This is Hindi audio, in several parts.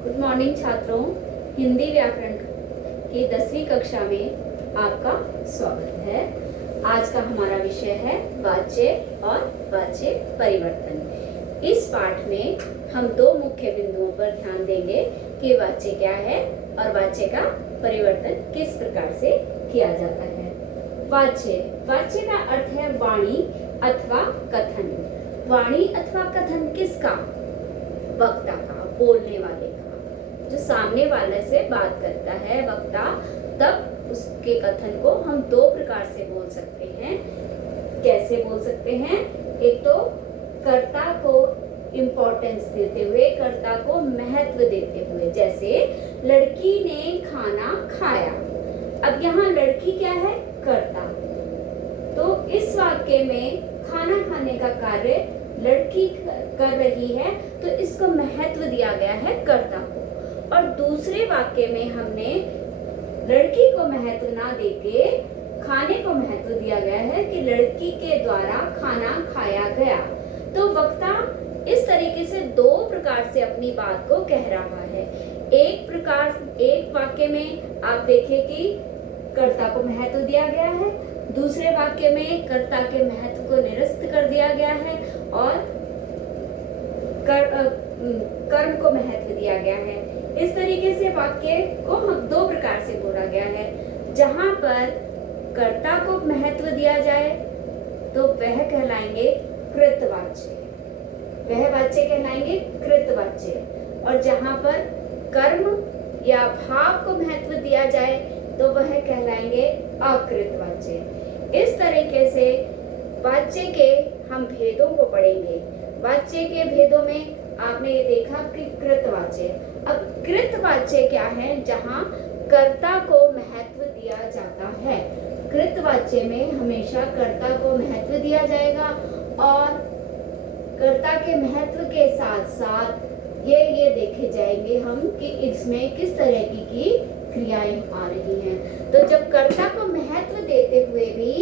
गुड मॉर्निंग छात्रों। हिंदी व्याकरण की 10वीं कक्षा में आपका स्वागत है। आज का हमारा विषय है वाच्य और वाच्य परिवर्तन। इस पाठ में हम दो मुख्य बिंदुओं पर ध्यान देंगे कि वाच्य क्या है और वाच्य का परिवर्तन किस प्रकार से किया जाता है। वाच्य का अर्थ है वाणी अथवा कथन। वाणी अथवा कथन किसका? वक्ता का, बोलने वाले का, जो सामने वाले से बात करता है वक्ता, तब उसके कथन को हम दो प्रकार से बोल सकते हैं। कैसे बोल सकते हैं? एक तो कर्ता को इम्पोर्टेंस देते हुए, कर्ता को महत्व देते हुए, जैसे लड़की ने खाना खाया। अब यहाँ लड़की क्या है? कर्ता। तो इस वाक्य में खाना खाने का कार्य लड़की कर रही है, तो इसको महत्व दिया गया है कर्ता को। और दूसरे वाक्य में हमने लड़की को महत्व ना देके खाने को महत्व दिया गया है कि लड़की के द्वारा खाना खाया गया। तो वक्ता इस तरीके से दो प्रकार से अपनी बात को कह रहा है। एक वाक्य में आप देखें कि कर्ता को महत्व दिया गया है, दूसरे वाक्य में कर्ता के महत्व को निरस्त कर दिया गया है और कर्म को महत्व दिया गया है। इस तरीके से वाक्य को हम दो प्रकार से बोला गया है। जहां पर कर्ता को महत्व दिया जाए तो वह कहलाएंगे कृतवाच्य, वह वाच्य कहलाएंगे कृतवाच्य। और जहां पर कर्म या भाव को महत्व दिया जाए तो वह कहलाएंगे अकृतवाच्य। इस तरीके से वाच्य के हम भेदों को पढ़ेंगे। वाच्य के भेदों में आपने ये देखा कि कृतवाच्य। अब कृतवाच्य क्या है? जहां कर्ता को महत्व दिया जाता है। कृतवाच्य में हमेशा कर्ता को महत्व दिया जाएगा और कर्ता के महत्व के साथ साथ ये देखे जाएंगे हम कि इसमें किस तरह की क्रियाएं आ रही हैं। तो जब कर्ता को महत्व देते हुए भी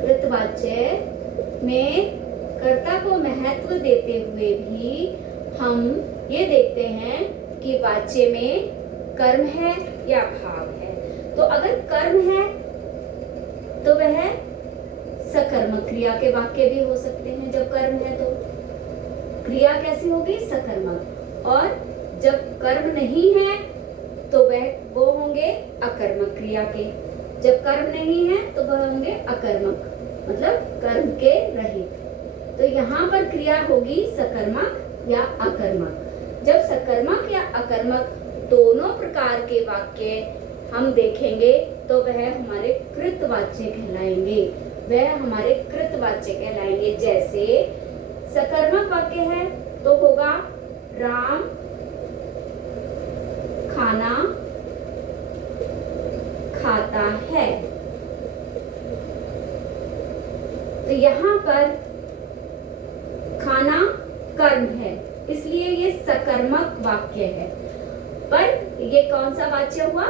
कृतवाच्य में कर्ता को महत्व देते हुए भी हम ये देखते हैं कि वाच्य में कर्म है या भाव है। तो अगर कर्म है तो वह सकर्मक क्रिया के वाक्य भी हो सकते हैं। जब कर्म है तो क्रिया कैसी होगी? सकर्मक। और जब कर्म नहीं है तो वो होंगे अकर्मक क्रिया के। जब कर्म नहीं है तो वह होंगे अकर्मक, मतलब कर्म के रहित। तो यहाँ पर क्रिया होगी सकर्मक या अकर्मक। जब सकर्मक या अकर्मक दोनों प्रकार के वाक्य हम देखेंगे तो वह हमारे कृतवाच्य कहलाएंगे, वह हमारे कृतवाच्य कहलाएंगे। जैसे सकर्मक वाक्य है तो होगा राम खाना खाता है। तो यहाँ पर खाना कर्म है, इसलिए ये सकर्मक वाक्य है। पर ये कौन सा वाच्य हुआ?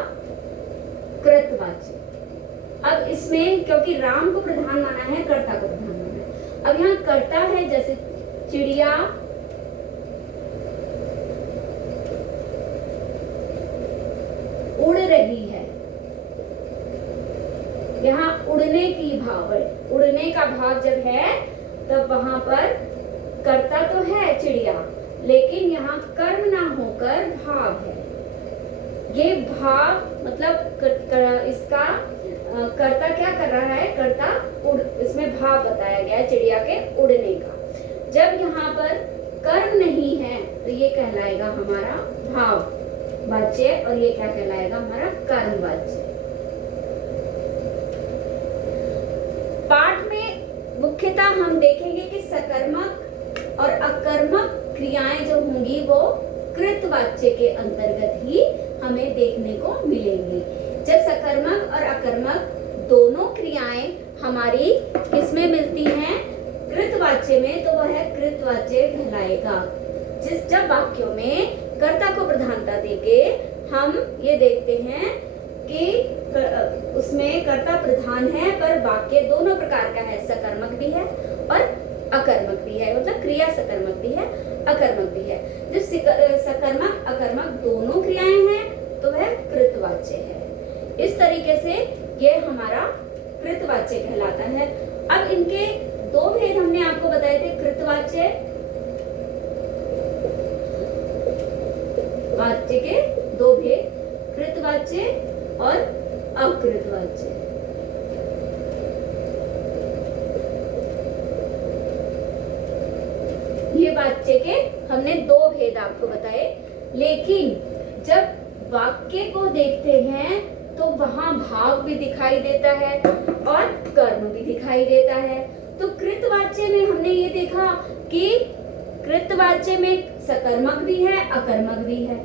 कृतवाच्य। अब इसमें क्योंकि राम को प्रधान माना है, कर्ता को प्रधान माना है। अब यहाँ कर्ता है, जैसे चिड़िया उड़ रही है। यहाँ उड़ने की भाव है, उड़ने का भाव जब है तब वहां पर कर्ता तो है चिड़िया, लेकिन यहाँ कर्म ना होकर भाव है। ये भाव मतलब इसका कर्ता क्या कर रहा है? कर्ता इसमें भाव बताया गया है चिड़िया के उड़ने का। जब यहाँ पर कर्म नहीं है तो ये कहलाएगा हमारा भाव वाच्य और ये क्या कहलाएगा? हमारा कर्म वाच्य। पाठ में मुख्यतः हम देखेंगे कि सकर्मक और अकर्मक क्रियाएं जो होंगी वो कृतवाच्य के अंतर्गत ही हमें देखने को मिलेंगी। जब सकर्मक और अकर्मक दोनों क्रियाएं हमारी किसमें मिलती हैं? कृतवाच्य में, तो वह कृतवाच्य कहलाएगा। जब वाक्यों में कर्ता को प्रधानता देके हम ये देखते हैं कि उसमें कर्ता प्रधान है पर वाक्य दोनों प्रकार का है, सकर्मक भी है और अकर्मक भी है, मतलब क्रिया सकर्मक भी है, अकर्मक भी है। जब सकर्मक अकर्मक दोनों क्रियाएं हैं तो वह कृतवाच्य है। इस तरीके से ये हमारा कृतवाच्य कहलाता है। अब इनके दो भेद हमने आपको बताए थे, कृतवाच्य, वाच्य के दो भेद, कृतवाच्य और अकृतवाच्य। ये वाच्य के हमने दो भेद आपको बताए, लेकिन जब वाक्य को देखते हैं तो वहां भाव भी दिखाई देता है और कर्म भी दिखाई देता है। तो कृतवाच्य में हमने ये देखा कि कृतवाच्य में सकर्मक भी है, अकर्मक भी है,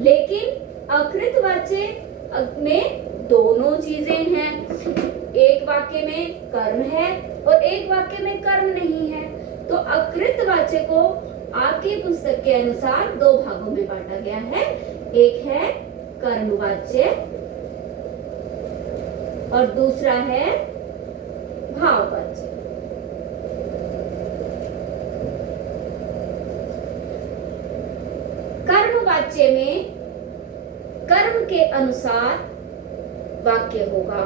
लेकिन अकृतवाच्य में दोनों चीजें हैं। एक वाक्य में कर्म है और एक वाक्य में कर्म नहीं है। तो अकृतवाच्य को आपकी पुस्तक के अनुसार दो भागों में बांटा गया है। एक है कर्मवाच्य और दूसरा है भाववाच्य। कर्मवाच्य में कर्म के अनुसार वाक्य होगा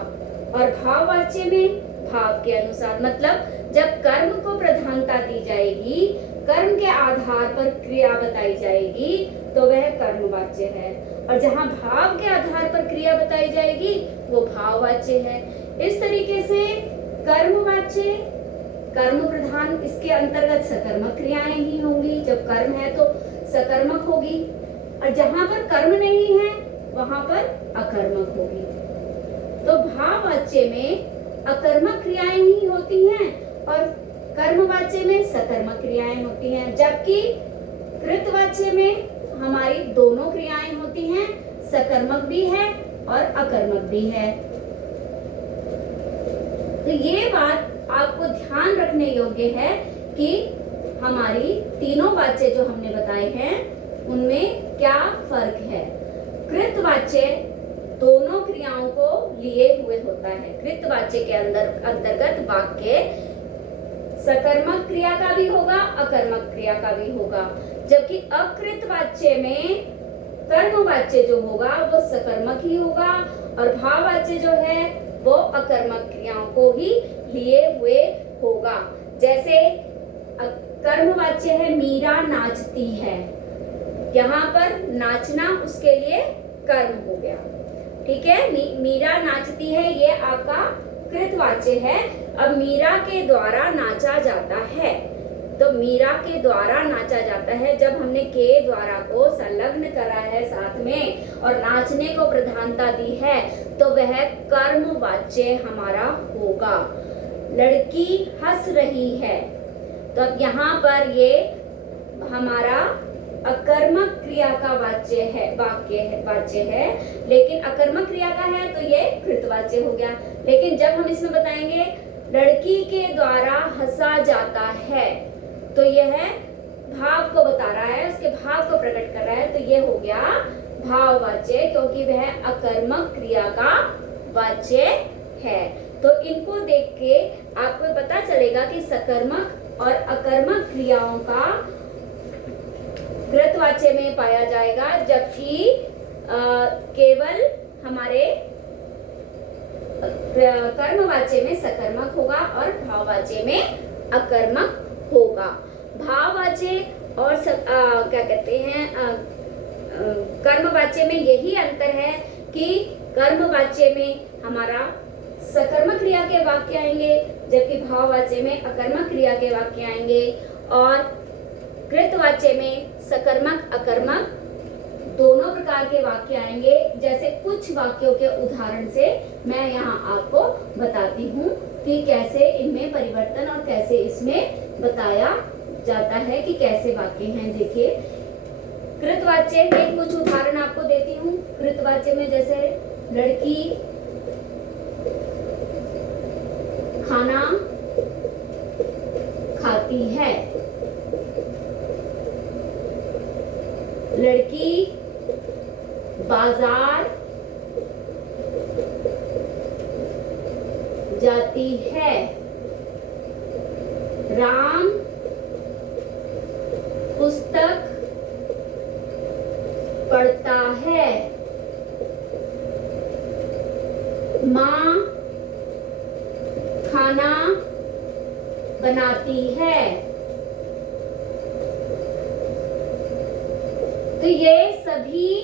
और भाववाच्य में भाव के अनुसार, मतलब जब कर्म को प्रधानता दी जाएगी, कर्म के आधार पर क्रिया बताई जाएगी तो वह कर्मवाच्य है, और जहां भाव के आधार पर क्रिया बताई जाएगी वो भाववाच्य है। इस तरीके से कर्मवाच्य कर्म प्रधान, इसके अंतर्गत सकर्मक क्रियाएं ही होंगी। जब कर्म है तो सकर्मक होगी, और जहां पर कर्म नहीं है वहां पर अकर्मक होगी। तो भाववाच्य में अकर्मक क्रियाएं ही होती हैं और कर्मवाच्य में सकर्मक क्रियाएं होती हैं, जबकि कृतवाच्य में हमारी दोनों क्रियाएं होती हैं, सकर्मक भी है और अकर्मक भी है। तो ये बात आपको ध्यान रखने योग्य है कि हमारी तीनों वाच्य जो हमने बताए हैं उनमें क्या फर्क है। कृतवाच्य दोनों क्रियाओं को लिए हुए होता है। कृतवाच्य के अंतर्गत वाक्य सकर्मक क्रिया का भी होगा, अकर्मक क्रिया का भी होगा, जबकि अकृतवाच्य में कर्मवाच्य जो होगा वो सकर्मक ही होगा और भाववाच्य जो है वो अकर्मक क्रियाओं को ही लिए हुए होगा। जैसे कर्मवाच्य है मीरा नाचती है, यहाँ पर नाचना उसके लिए कर्म हो गया, ठीक है। मीरा नाचती है ये आपका कृतवाच्य है। अब मीरा के द्वारा नाचा जाता है, तो मीरा के द्वारा नाचा जाता है। जब हमने के द्वारा को संलग्न करा है साथ में और नाचने को प्रधानता दी है तो वह कर्मवाच्य हमारा होगा। लड़की हंस रही है, तो अब यहाँ पर ये हमारा अकर्मक क्रिया का वाच्य है, वाच्य है, लेकिन अकर्मक क्रिया का है तो ये कृतवाच्य हो गया। लेकिन जब हम इसमें बताएंगे लड़की के द्वारा हंसा जाता है तो यह भाव को बता रहा है, उसके भाव को प्रकट कर रहा है, तो ये हो गया भाववाच्य, क्योंकि वह अकर्मक क्रिया का वाच्य है। तो इनको देख के आपको पता चलेगा कि सकर्मक और अकर्मक क्रियाओं का कृतवाच्य में पाया जाएगा, जबकि केवल हमारे कर्मवाच्य में सकर्मक होगा और भाववाच्य में अकर्मक होगा। भाववाच्य और क्या कहते हैं कर्मवाच्य में यही अंतर है कि कर्मवाच्य में हमारा सकर्मक क्रिया के वाक्य आएंगे, जबकि भाववाच्य में अकर्मक क्रिया के वाक्य आएंगे, और कृतवाच्य में सकर्मक अकर्मक दोनों प्रकार के वाक्य आएंगे। जैसे कुछ वाक्यों के उदाहरण से मैं यहाँ आपको बताती हूँ कि कैसे इनमें परिवर्तन और कैसे इसमें बताया जाता है कि कैसे वाक्य हैं। देखिए कृतवाच्य के कुछ उदाहरण आपको देती हूँ। कृतवाच्य में जैसे लड़की खाना खाती है, लड़की बाजार जाती है, राम पुस्तक पढ़ता है। माँ खाना बनाती है। तो ये सभी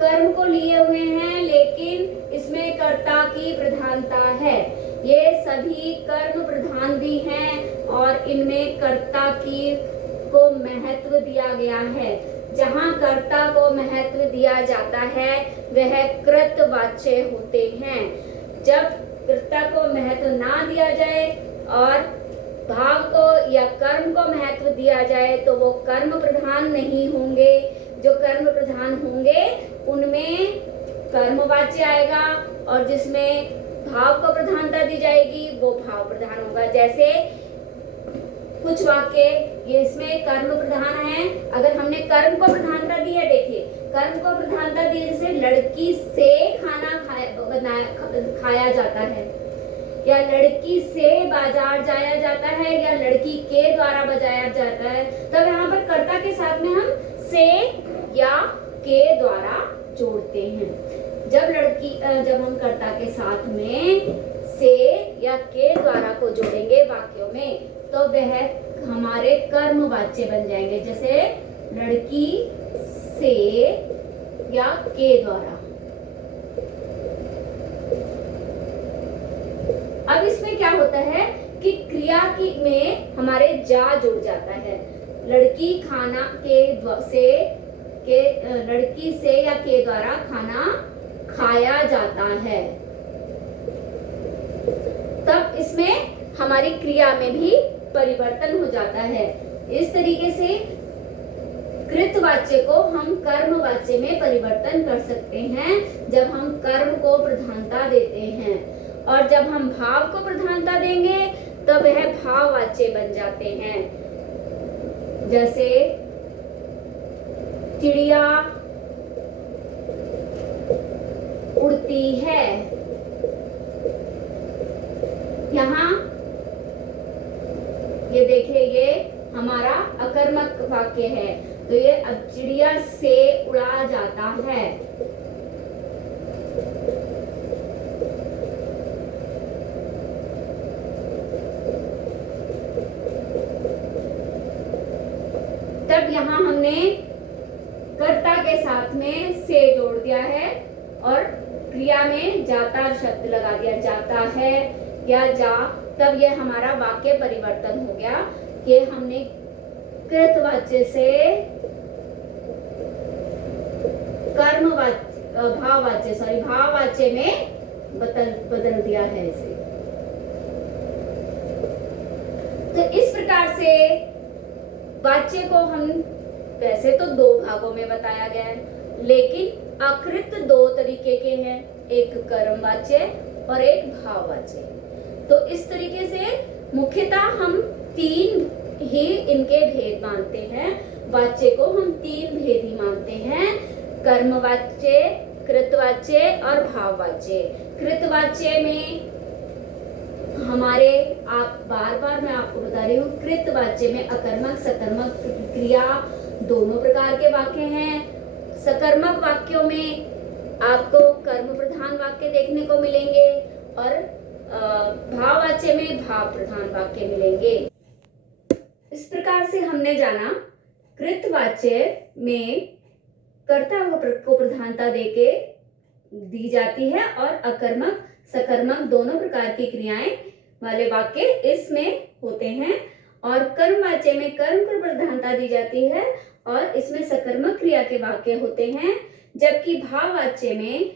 कर्म को लिए हुए हैं, लेकिन इसमें कर्ता की प्रधानता है। ये सभी कर्म प्रधान भी हैं और इनमें कर्ता की को महत्व दिया गया है। जहाँ कर्ता को महत्व दिया जाता है वह कृतवाच्य होते हैं। जब कर्ता को महत्व ना दिया जाए और भाव को या कर्म को महत्व दिया जाए तो वो कर्म प्रधान नहीं होंगे। जो कर्म प्रधान होंगे उनमें कर्मवाच्य आएगा और जिसमें भाव को प्रधानता दी जाएगी वो भाव प्रधान होगा। जैसे कुछ वाक्य ये इसमें कर्म प्रधान है, अगर हमने कर्म को प्रधानता दी है, देखिए कर्म को प्रधानता दी, जैसे लड़की से खाना खाया जाता है या लड़की से बाजार जाया जाता है या लड़की के द्वारा बजाया जाता है, तब यहाँ पर कर्ता के साथ में हम से या के द्वारा जोड़ते हैं। जब हम कर्ता के साथ में से या के द्वारा को जोड़ेंगे वाक्यों में तो वह हमारे कर्मवाच्य बन जाएंगे। जैसे लड़की से या के द्वारा। अब इसमें क्या होता है कि क्रिया की में हमारे जा जुड़ जाता है। लड़की खाना लड़की से या के द्वारा खाना खाया जाता है, तब इसमें हमारी क्रिया में भी परिवर्तन हो जाता है। इस तरीके से कृतवाच्य को हम कर्मवाच्य में परिवर्तन कर सकते हैं जब हम कर्म को प्रधानता देते हैं, और जब हम भाव को प्रधानता देंगे तब वह भाववाच्य बन जाते हैं। जैसे चिड़िया उड़ती है, यहाँ ये देखिए ये हमारा अकर्मक वाक्य है, तो ये अब चिड़िया से उड़ा जाता है। तब यहाँ हमने कर्ता के साथ में से जोड़ दिया है और क्रिया में जाता शब्द लगा दिया, जाता है या जा, तब यह हमारा वाक्य परिवर्तन हो गया। ये हमने कृतवाच्य से भाववाच्य में बदल दिया है इसे। तो इस प्रकार से वाच्य को हम वैसे तो दो भागों में बताया गया है, लेकिन अकृत दो तरीके के हैं, एक कर्मवाच्य और एक भाववाच्य। तो इस तरीके से मुख्यतः हम तीन ही इनके भेद मानते हैं। वाच्य को हम तीन भेद ही मानते हैं, कर्मवाच्य, कृतवाच्य और भाववाच्य। कृतवाच्य में हमारे बार मैं आपको बता रही हूँ, कृतवाच्य में अकर्मक सकर्मक क्रिया दोनों प्रकार के वाक्य हैं। सकर्मक वाक्यों में आपको कर्म प्रधान वाक्य देखने को मिलेंगे और भाववाच्य में भाव प्रधान वाक्य मिलेंगे। इस प्रकार से हमने जाना कृतवाच्य में कर्ता को प्रधानता देके दी जाती है और अकर्मक सकर्मक दोनों प्रकार की क्रियाएं वाले वाक्य इसमें होते हैं, और कर्मवाच्य में कर्म को प्रधानता दी जाती है और इसमें सकर्मक क्रिया के वाक्य होते हैं, जबकि भाववाच्य में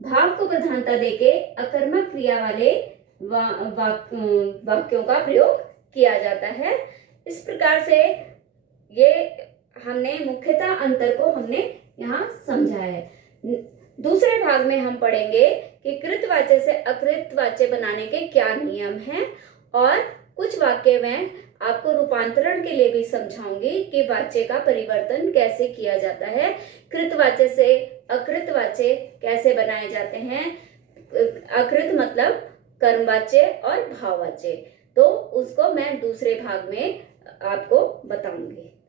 भाव को प्रधानता देके अकर्मक क्रिया वाले वाक्यों का प्रयोग किया जाता है। इस प्रकार से ये हमने मुख्यतः अंतर को हमने यहाँ समझा है। दूसरे भाग में हम पढ़ेंगे कि कृतवाच्य से अकृतवाच्य बनाने के क्या नियम हैं, और कुछ वाक्य में आपको रूपांतरण के लिए भी समझाऊंगी कि वाच्य का परिवर्तन कैसे किया जाता है, कृतवाच्य से अकृतवाच्य कैसे बनाए जाते हैं। अकृत मतलब कर्मवाच्य और भाववाच्य। तो उसको मैं दूसरे भाग में आपको बताऊंगी।